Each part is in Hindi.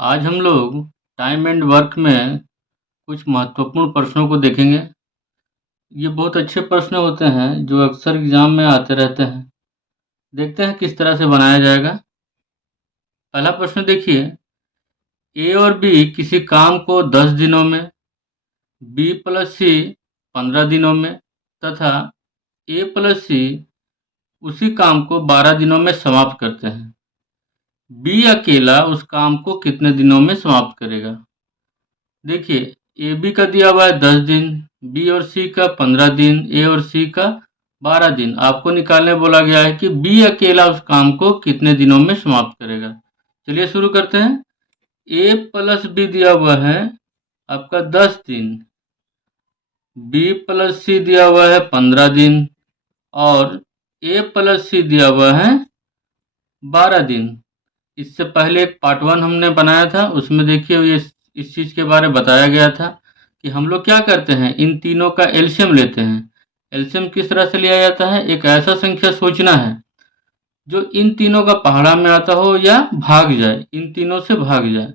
आज हम लोग टाइम एंड वर्क में कुछ महत्वपूर्ण प्रश्नों को देखेंगे। ये बहुत अच्छे प्रश्न होते हैं जो अक्सर एग्जाम में आते रहते हैं। देखते हैं किस तरह से बनाया जाएगा। पहला प्रश्न देखिए, ए और बी किसी काम को 10 दिनों में, बी प्लस सी 15 दिनों में तथा ए प्लस सी उसी काम को 12 दिनों में समाप्त करते हैं। बी अकेला उस काम को कितने दिनों में समाप्त करेगा? देखिए, ए बी का दिया हुआ है 10 दिन, बी और सी का 15 दिन, ए और सी का 12 दिन। आपको निकालने बोला गया है कि बी अकेला उस काम को कितने दिनों में समाप्त करेगा। चलिए शुरू करते हैं। ए प्लस बी दिया हुआ है आपका 10 दिन, बी प्लस सी दिया हुआ है 15 दिन और ए प्लस सी दिया हुआ है 12 दिन। इससे पहले एक पार्ट 1 हमने बनाया था, उसमें देखिए ये इस चीज़ के बारे में बताया गया था कि हम लोग क्या करते हैं, इन तीनों का एलसीएम लेते हैं। एलसीएम किस तरह से लिया जाता है? एक ऐसा संख्या सोचना है जो इन तीनों का पहाड़ा में आता हो या भाग जाए, इन तीनों से भाग जाए।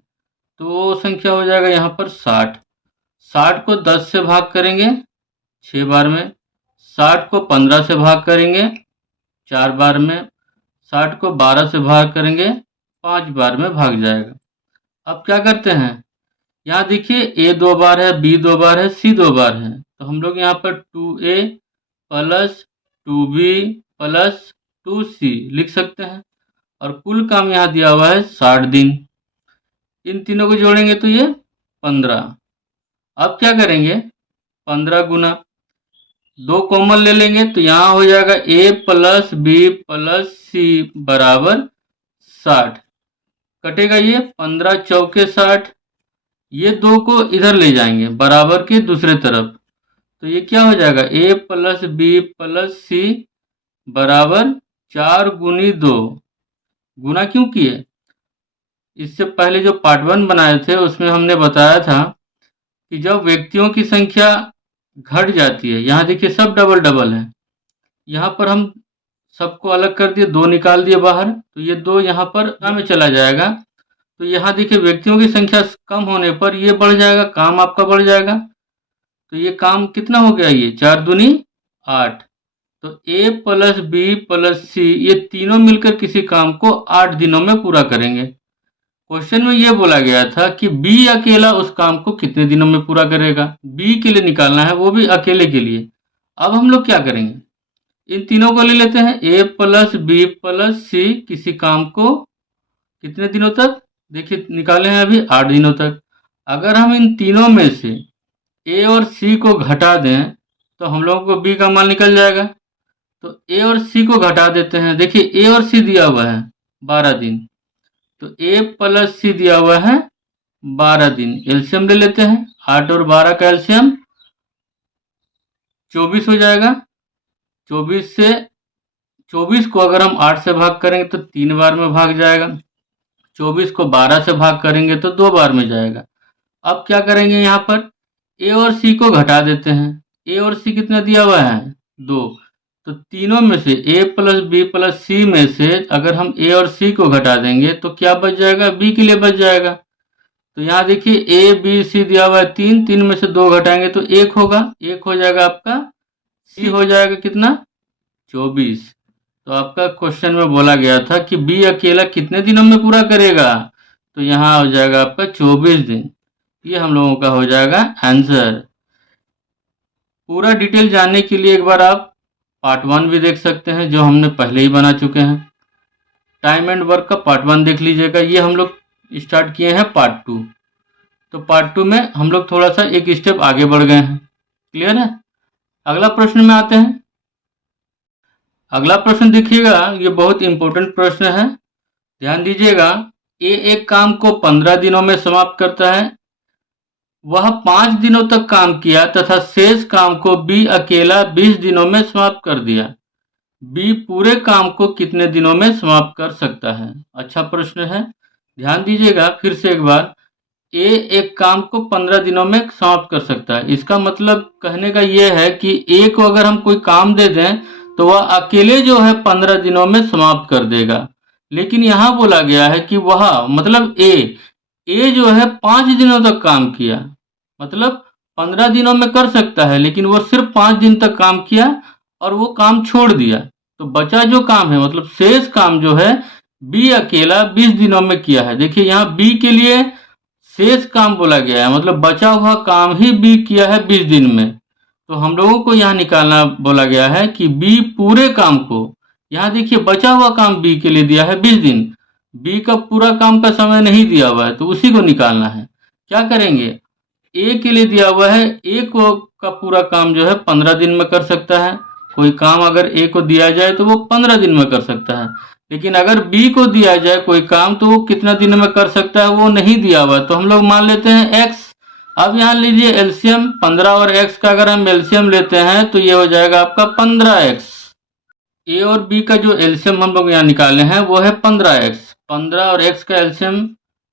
तो वो संख्या हो जाएगा यहाँ पर 60। 60 को 10 से भाग करेंगे 6 बार में, 60 को 15 से भाग करेंगे 4 बार में, 60 को 12 से भाग करेंगे 5 बार में भाग जाएगा। अब क्या करते हैं, यहाँ देखिए ए 2 बार है, बी 2 बार है, सी 2 बार है। तो हम लोग यहाँ पर 2a plus 2b plus 2c लिख सकते हैं और कुल काम यहाँ दिया हुआ है 60 दिन। इन तीनों को जोड़ेंगे तो ये 15। अब क्या करेंगे, 15 गुना 2 कॉमन ले लेंगे तो यहाँ हो जाएगा a प्लस बी प्लस सी बराबर 60। कटेगा ये 15 चौके 60, ये 2 को इधर ले जाएंगे बराबर के दूसरे तरफ, तो ये क्या हो जाएगा a प्लस बी प्लस सी बराबर 4 गुनी 2। गुना क्यों किए? इससे पहले जो पार्ट 1 बनाए थे उसमें हमने बताया था कि जब व्यक्तियों की संख्या घट जाती है, यहाँ देखिए सब डबल डबल है, यहाँ पर हम सबको अलग कर दिए, 2 निकाल दिए बाहर, तो ये 2 यहाँ पर में चला जाएगा। तो यहाँ देखिए व्यक्तियों की संख्या कम होने पर ये बढ़ जाएगा, काम आपका बढ़ जाएगा। तो ये काम कितना हो गया, ये 4 दूनी 8। तो a प्लस बी प्लस सी ये तीनों मिलकर किसी काम को 8 दिनों में पूरा करेंगे। क्वेश्चन में ये बोला गया था कि b अकेला उस काम को कितने दिनों में पूरा करेगा। b के लिए निकालना है, वो भी अकेले के लिए। अब हम लोग क्या करेंगे, इन तीनों को ले लेते हैं। a प्लस बी प्लस सी किसी काम को कितने दिनों तक, देखिए निकाले हैं अभी 8 दिनों तक। अगर हम इन तीनों में से a और c को घटा दें तो हम लोगों को b का मान निकल जाएगा। तो a और c को घटा देते हैं। देखिए a और c दिया हुआ है 12 दिन, तो a प्लस c दिया हुआ है 12 दिन। एलसीएम ले लेते हैं, 8 और 12 का एलसीएम 24 हो जाएगा। 24 को अगर हम 8 से भाग करेंगे तो 3 बार में भाग जाएगा, 24 को 12 से भाग करेंगे तो 2 बार में जाएगा। अब क्या करेंगे, यहाँ पर a और c को घटा देते हैं। a और c कितना दिया हुआ है 2, तो तीनों में से a प्लस बी प्लस सी में से अगर हम a और c को घटा देंगे तो क्या बच जाएगा, b के लिए बच जाएगा। तो यहाँ देखिए a b c दिया हुआ है 3, 3 में से 2 घटाएंगे तो 1 होगा, 1 हो जाएगा आपका, c हो जाएगा कितना 24। तो आपका क्वेश्चन में बोला गया था कि बी अकेला कितने दिनों में पूरा करेगा, तो यहाँ हो जाएगा आपका 24 दिन। ये हम लोगों का हो जाएगा आंसर। पूरा डिटेल जानने के लिए एक बार आप पार्ट 1 भी देख सकते हैं जो हमने पहले ही बना चुके हैं। टाइम एंड वर्क का पार्ट 1 देख लीजिएगा। ये हम लोग स्टार्ट किए हैं पार्ट 2, तो पार्ट 2 में हम लोग थोड़ा सा एक स्टेप आगे बढ़ गए हैं। क्लियर है? अगला प्रश्न में आते हैं। अगला प्रश्न देखिएगा, ये बहुत इंपॉर्टेंट प्रश्न है, ध्यान दीजिएगा। ए एक काम को 15 दिनों में समाप्त करता है, वह 5 दिनों तक काम किया तथा शेष काम को बी अकेला 20 दिनों में समाप्त कर दिया। बी पूरे काम को कितने दिनों में समाप्त कर सकता है? अच्छा प्रश्न है, ध्यान दीजिएगा फिर से एक बार। ए एक काम को 15 दिनों में समाप्त कर सकता है, इसका मतलब कहने का यह है कि ए को अगर हम कोई काम दे दें तो वह अकेले जो है 15 दिनों में समाप्त कर देगा। लेकिन यहाँ बोला गया है कि वह मतलब ए ए जो है 5 दिनों तक काम किया, मतलब 15 दिनों में कर सकता है, लेकिन वो सिर्फ 5 दिन तक काम किया और वो काम छोड़ दिया। तो बचा जो काम है, मतलब शेष काम जो है बी अकेला 20 दिनों में किया है। देखिए यहाँ बी के लिए शेष काम बोला गया है, मतलब बचा हुआ काम ही बी किया है 20 दिन में। तो हम लोगों को यहाँ निकालना बोला गया है कि बी पूरे काम को, यहाँ देखिए बचा हुआ काम बी के लिए दिया है 20 दिन, बी का पूरा काम का समय नहीं दिया हुआ है, तो उसी को निकालना है। क्या करेंगे, ए के लिए दिया हुआ है, ए को का पूरा काम जो है 15 दिन में कर सकता है। कोई काम अगर ए को दिया जाए तो वो 15 दिन में कर सकता है, लेकिन अगर बी को दिया जाए कोई काम तो वो कितना दिन में कर सकता है वो नहीं दिया हुआ, तो हम लोग मान लेते हैं एक्स। अब यहाँ लीजिए एलसीएम 15 और एक्स का अगर हम एलसीएम लेते हैं तो ये हो जाएगा आपका 15x। ए और बी का जो एलसीएम हम लोग यहाँ निकाले हैं वो है 15x। 15 और x का एलसीएम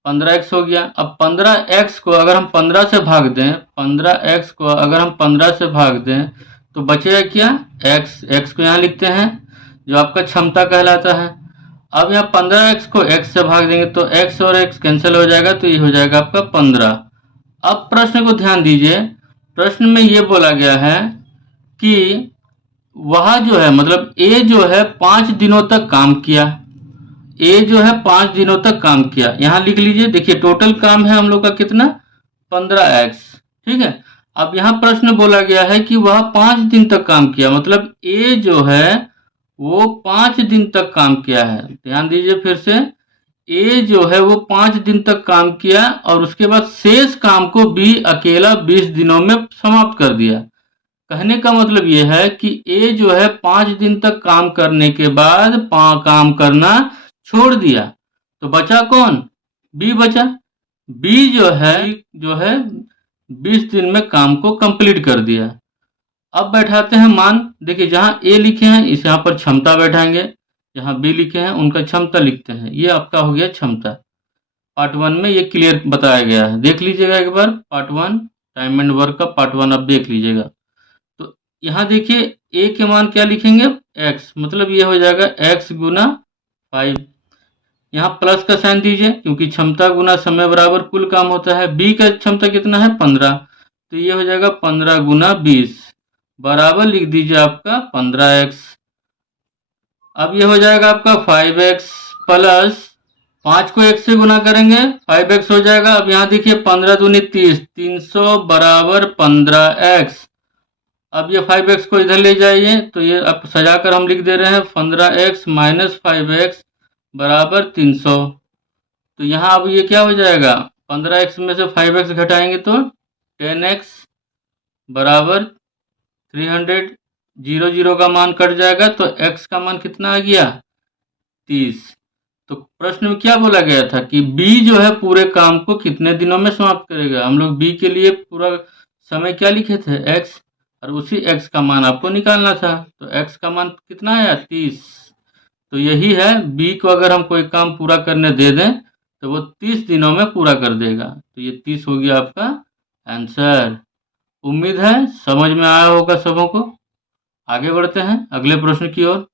15x हो गया। अब 15x को अगर हम 15 से भाग दें, 15x को अगर हम 15 से भाग दें तो बचेगा क्या, x को यहाँ लिखते हैं जो आपका क्षमता कहलाता है। अब यहाँ 15x को x से भाग देंगे तो x और x कैंसिल हो जाएगा, तो ये हो जाएगा आपका 15। अब प्रश्न को ध्यान दीजिए, प्रश्न में ये बोला गया है कि वह जो है, मतलब ए जो है 5 दिनों तक काम किया, ए जो है 5 दिनों तक काम किया। यहाँ लिख लीजिए, देखिए टोटल काम है हम लोग का कितना, 15x, ठीक है। अब यहाँ प्रश्न बोला गया है कि वह 5 दिन तक काम किया, मतलब ए जो है वो 5 दिन तक काम किया है। ध्यान दीजिए फिर से, ए जो है वो 5 दिन तक काम किया और उसके बाद शेष काम को बी अकेला 20 दिनों में समाप्त कर दिया। कहने का मतलब ये है कि ए जो है 5 दिन तक काम करने के बाद काम करना छोड़ दिया, तो बचा कौन, बी बचा। बी जो है 20 दिन में काम को कंप्लीट कर दिया। अब बैठाते हैं मान, देखिए जहां ए लिखे हैं इस यहाँ पर क्षमता बैठाएंगे, जहां बी लिखे हैं उनका क्षमता लिखते हैं। ये आपका हो गया क्षमता। पार्ट 1 में ये क्लियर बताया गया है, देख लीजिएगा एक बार पार्ट 1 टाइम एंड वर्क का पार्ट 1 आप देख लीजिएगा। तो यहाँ देखिए ए के मान क्या लिखेंगे, x, मतलब ये हो जाएगा x गुना 5। यहाँ प्लस का साइन दीजिए क्योंकि क्षमता गुना समय बराबर कुल काम होता है। बी का क्षमता कितना है 15, तो ये हो जाएगा 15 गुना 20 बराबर लिख दीजिए आपका 15x। अब ये हो जाएगा आपका 5x प्लस 5 को x से गुना करेंगे 5x हो जाएगा। अब यहाँ देखिए 15 दूनी 30, 300 बराबर 15x। अब ये 5x को इधर ले जाइए, तो ये अब सजाकर हम लिख दे रहे हैं 15x माइनस 5x बराबर 300। तो यहाँ अब ये क्या हो जाएगा, 15x में से 5x घटाएंगे तो 10x बराबर 300, 0 का मान कट जाएगा तो x का मान कितना आ गया 30। तो प्रश्न में क्या बोला गया था कि b जो है पूरे काम को कितने दिनों में समाप्त करेगा। हम लोग b के लिए पूरा समय क्या लिखे थे x, और उसी x का मान आपको निकालना था, तो x का मान कितना आया 30। तो यही है, b को अगर हम कोई काम पूरा करने दे दें तो वो 30 दिनों में पूरा कर देगा। तो ये 30 हो गया आपका आंसर। उम्मीद है समझ में आया होगा सबों को। आगे बढ़ते हैं अगले प्रश्न की ओर।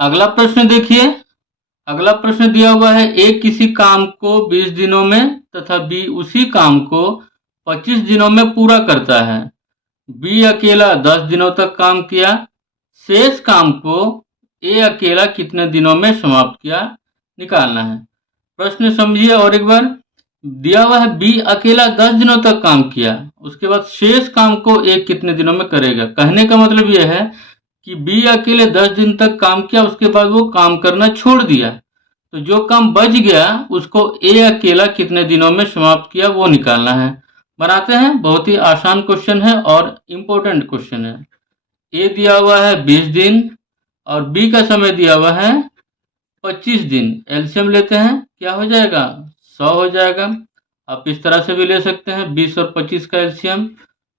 अगला प्रश्न देखिए, अगला प्रश्न दिया हुआ है ए किसी काम को 20 दिनों में तथा बी उसी काम को 25 दिनों में पूरा करता है। बी अकेला 10 दिनों तक काम किया, शेष काम को ए अकेला कितने दिनों में समाप्त किया, निकालना है। प्रश्न समझिए और एक बार, दिया हुआ है बी अकेला 10 दिनों तक काम किया, उसके बाद शेष काम को ए कितने दिनों में करेगा। कहने का मतलब यह है कि बी अकेले 10 दिन तक काम किया, उसके बाद वो काम करना छोड़ दिया, तो जो काम बच गया उसको ए अकेला कितने दिनों में समाप्त किया वो निकालना है। बनाते हैं, बहुत ही आसान क्वेश्चन है और इम्पोर्टेंट क्वेश्चन है। ए दिया हुआ है 20 दिन और बी का समय दिया हुआ है 25 दिन। एलसीएम लेते हैं, क्या हो जाएगा 100 हो जाएगा। आप इस तरह से भी ले सकते हैं, 20 और 25 का एलसीएम,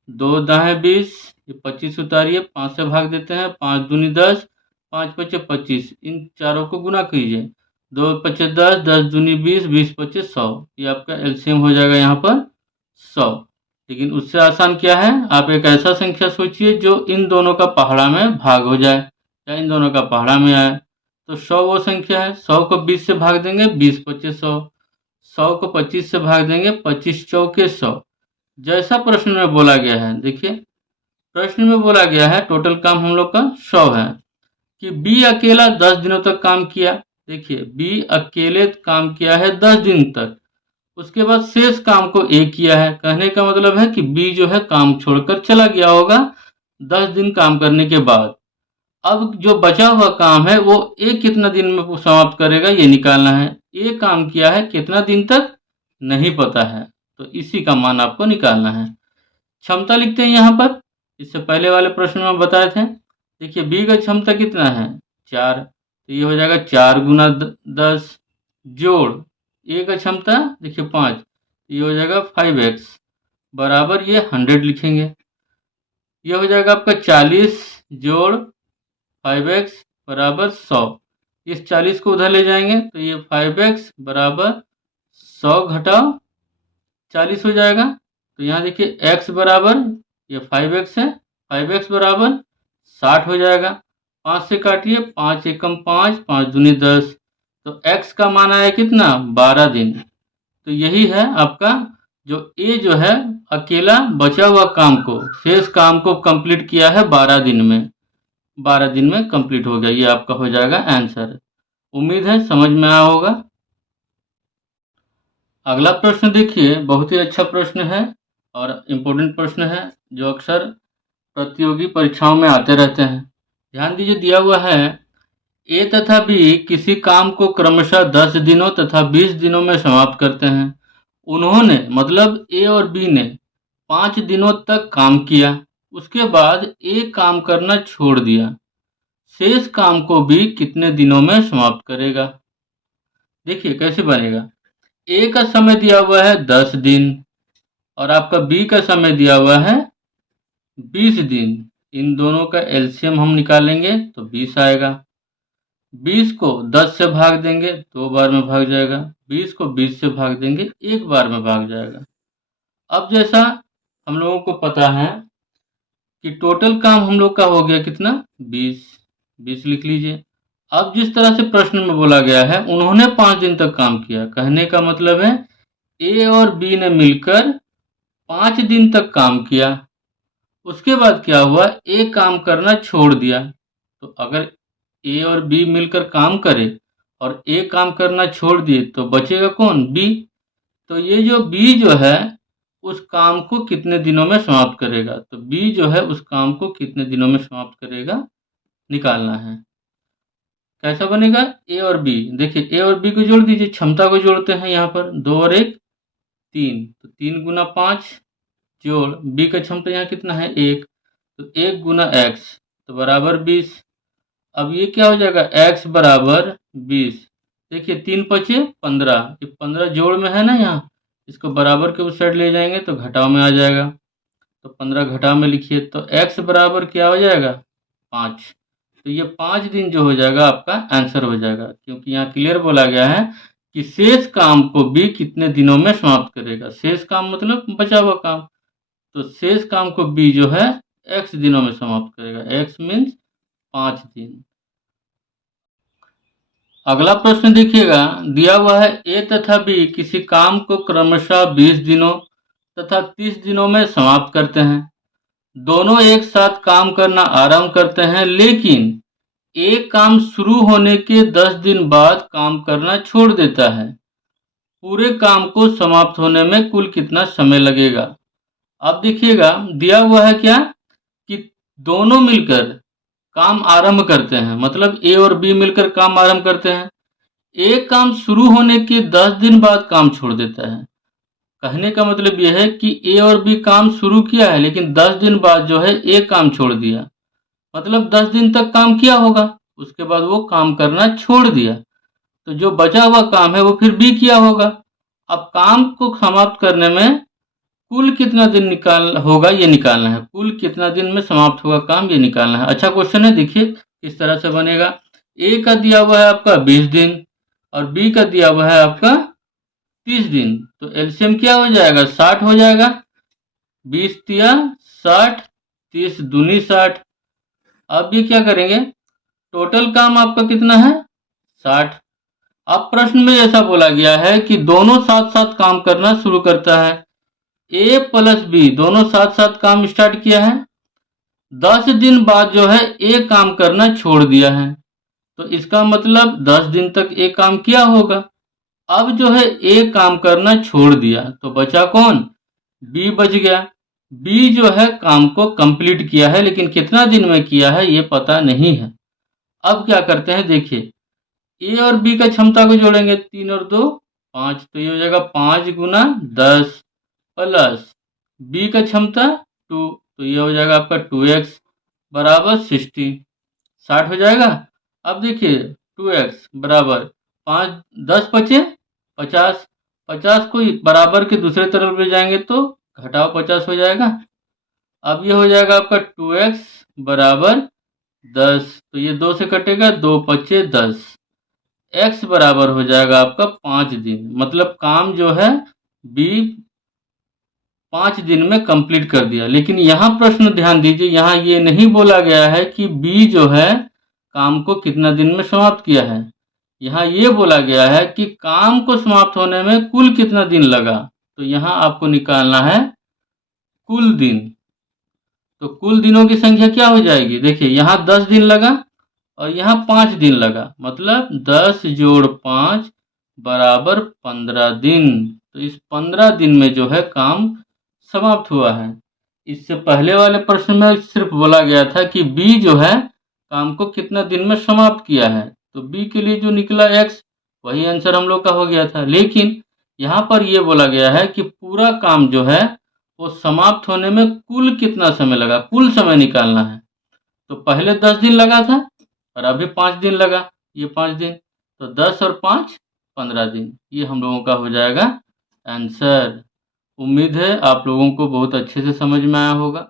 2 दाएं 20, ये 25 उतारिए, 5 से भाग देते हैं, 5 दूनी 10, 5 पचे 25, इन चारों को गुना कीजिए, 2 पचे 10, 10 दूनी 20, 20 पचे 100, ये आपका एलसीएम हो जाएगा यहाँ पर 100। लेकिन उससे आसान क्या है, आप एक ऐसा संख्या सोचिए जो इन दोनों का पहाड़ा में भाग हो जाए या इन दोनों का पहाड़ा में आए। तो 100 वो संख्या है, 100 को 20 से भाग देंगे, 20 पचे 100, 100 को 25 से भाग देंगे, 25 चौके 100। जैसा प्रश्न में बोला गया है, देखिए प्रश्न में बोला गया है टोटल काम हम लोग का 100 है कि बी अकेला 10 दिनों तक काम किया। देखिए बी अकेले काम किया है 10 दिन तक, उसके बाद शेष काम को ए किया है। कहने का मतलब है कि बी जो है काम छोड़कर चला गया होगा 10 दिन काम करने के बाद। अब जो बचा हुआ काम है वो ए कितना दिन में समाप्त करेगा ये निकालना है। ए काम किया है कितना दिन तक नहीं पता है, तो इसी का मान आपको निकालना है। क्षमता लिखते हैं यहाँ पर, इससे पहले वाले प्रश्न में बताए थे। देखिए बी का क्षमता कितना है 4, तो ये हो जाएगा 4 गुना 10 जोड़ ए का क्षमता देखिए 5, ये हो जाएगा 5x बराबर ये 100 लिखेंगे। ये हो जाएगा आपका 40 जोड़ 5x बराबर 100। इस 40 को उधर ले जाएंगे तो ये 5x बराबर 100 घटाओ 40 हो जाएगा। तो यहाँ देखिए x बराबर ये 5x है, 5x बराबर 60 हो जाएगा। 5 से काटिए, 5 एकम 5, 5 दूनी 10, तो x का मान आया कितना 12 दिन। तो यही है आपका जो ए जो है अकेला बचा हुआ काम को, शेष काम को कंप्लीट किया है 12 दिन में, 12 दिन में कंप्लीट हो गया। ये आपका हो जाएगा आंसर। उम्मीद है समझ में आया होगा। अगला प्रश्न देखिए, बहुत ही अच्छा प्रश्न है और इम्पोर्टेंट प्रश्न है जो अक्सर प्रतियोगी परीक्षाओं में आते रहते हैं। ध्यान दीजिए, दिया हुआ है ए तथा बी किसी काम को क्रमशः 10 दिनों तथा 20 दिनों में समाप्त करते हैं। उन्होंने मतलब ए और बी ने 5 दिनों तक काम किया, उसके बाद ए काम करना छोड़ दिया। शेष काम को बी कितने दिनों में समाप्त करेगा। देखिए कैसे बनेगा, ए का समय दिया हुआ है 10 दिन और आपका बी का समय दिया हुआ है 20 दिन। इन दोनों का एलसीएम हम निकालेंगे तो 20 आएगा। 20 को 10 से भाग देंगे 2 बार में भाग जाएगा, 20 को 20 से भाग देंगे 1 बार में भाग जाएगा। अब जैसा हम लोगों को पता है कि टोटल काम हम लोग का हो गया कितना 20 लिख लीजिए। अब जिस तरह से प्रश्न में बोला गया है उन्होंने 5 दिन तक काम किया, कहने का मतलब है ए और बी ने मिलकर 5 दिन तक काम किया। उसके बाद क्या हुआ, ए काम करना छोड़ दिया। तो अगर ए और बी मिलकर काम करे और ए काम करना छोड़ दिए तो बचेगा कौन, बी। तो ये जो बी जो है उस काम को कितने दिनों में समाप्त करेगा, तो बी जो है उस काम को कितने दिनों में समाप्त करेगा निकालना है। कैसा बनेगा, ए और बी, देखिए ए और बी को जोड़ दीजिए, क्षमता को जोड़ते हैं यहाँ पर 2 और 1 3, तो 3 गुना 5 जोड़ बी का क्षमता यहाँ कितना है 1, तो 1 गुना एक्स तो बराबर 20। अब ये क्या हो जाएगा x बराबर 20। देखिए 3 पचे 15, ये 15 जोड़ में है ना यहाँ, इसको बराबर के उस साइड ले जाएंगे तो घटाव में आ जाएगा, तो 15 घटाव में लिखिए तो x बराबर क्या हो जाएगा 5। तो ये 5 दिन जो हो जाएगा आपका आंसर हो जाएगा, क्योंकि यहाँ क्लियर बोला गया है कि शेष काम को बी कितने दिनों में समाप्त करेगा। शेष काम मतलब बचा हुआ काम, तो शेष काम को बी जो है x दिनों में समाप्त करेगा, x मीन्स 5 दिन। अगला प्रश्न देखिएगा, दिया हुआ है ए तथा बी किसी काम को क्रमशः 20 दिनों तथा 30 दिनों में समाप्त करते हैं। दोनों एक साथ काम करना आरंभ करते हैं, लेकिन एक काम शुरू होने के 10 दिन बाद काम करना छोड़ देता है। पूरे काम को समाप्त होने में कुल कितना समय लगेगा। अब देखिएगा दिया हुआ है क्या कि दोनों मिलकर काम आरंभ करते हैं, मतलब ए और बी मिलकर काम आरंभ करते हैं। एक काम शुरू होने के 10 दिन बाद काम छोड़ देता है। कहने का मतलब यह है कि ए और बी काम शुरू किया है लेकिन 10 दिन बाद जो है ए काम छोड़ दिया, मतलब 10 दिन तक काम किया होगा, उसके बाद वो काम करना छोड़ दिया, तो जो बचा हुआ काम है वो फिर बी किया होगा। अब काम को समाप्त करने में कुल कितना दिन निकाल होगा ये निकालना है, कुल कितना दिन में समाप्त होगा काम ये निकालना है। अच्छा क्वेश्चन है, देखिए किस तरह से बनेगा। ए का दिया हुआ है आपका 20 दिन और बी का दिया हुआ है आपका 30 दिन, तो एलसीएम क्या हो जाएगा 60 हो जाएगा। 20 तिया 60, 30 दूनी 60। अब ये क्या करेंगे, टोटल काम आपका कितना है 60। अब प्रश्न में ऐसा बोला गया है कि दोनों साथ साथ काम करना शुरू करता है। ए प्लस बी दोनों साथ साथ काम स्टार्ट किया है। 10 दिन बाद जो है ए काम करना छोड़ दिया है। तो इसका मतलब 10 दिन तक ए काम किया होगा। अब जो है ए काम करना छोड़ दिया तो बचा कौन? बी बच गया। बी जो है काम को कंप्लीट किया है, लेकिन कितना दिन में किया है ये पता नहीं है। अब क्या करते हैं देखिए, ए और बी का क्षमता को जोड़ेंगे, 3 और 2 5, तो ये हो जाएगा 5 गुना 10 प्लस बी का क्षमता 2, तो ये हो जाएगा आपका 2x बराबर 60 हो जाएगा। अब देखिए 2x बराबर 5 10 बचे 50, 50 को बराबर के दूसरे तरफ ले जाएंगे तो घटाओ 50 हो जाएगा। अब ये हो जाएगा आपका 2x बराबर 10, तो ये 2 से कटेगा, 2 पचे 10, x बराबर हो जाएगा आपका 5 दिन। मतलब काम जो है बी 5 दिन में कंप्लीट कर दिया। लेकिन यहाँ प्रश्न ध्यान दीजिए, यहाँ ये नहीं बोला गया है कि बी जो है काम को कितना दिन में समाप्त किया है। यहाँ ये बोला गया है कि काम को समाप्त होने में कुल कितना दिन लगा। तो यहाँ आपको निकालना है कुल दिन। तो कुल दिनों की संख्या क्या हो जाएगी, देखिए यहाँ 10 दिन लगा और यहाँ 5 दिन लगा, मतलब 10 जोड़ 5 बराबर 15 दिन। तो इस 15 दिन में जो है काम समाप्त हुआ है। इससे पहले वाले प्रश्न में सिर्फ बोला गया था कि बी जो है काम को कितना दिन में समाप्त किया है, तो बी के लिए जो निकला x वही आंसर हम लोग का हो गया था। लेकिन यहाँ पर यह बोला गया है कि पूरा काम जो है वो समाप्त होने में कुल कितना समय लगा, कुल समय निकालना है। तो पहले 10 दिन लगा था और अभी 5 दिन लगा, ये 5 दिन, तो 10 और 5 15 दिन, ये हम लोगों का हो जाएगा आंसर। उम्मीद है आप लोगों को बहुत अच्छे से समझ में आया होगा।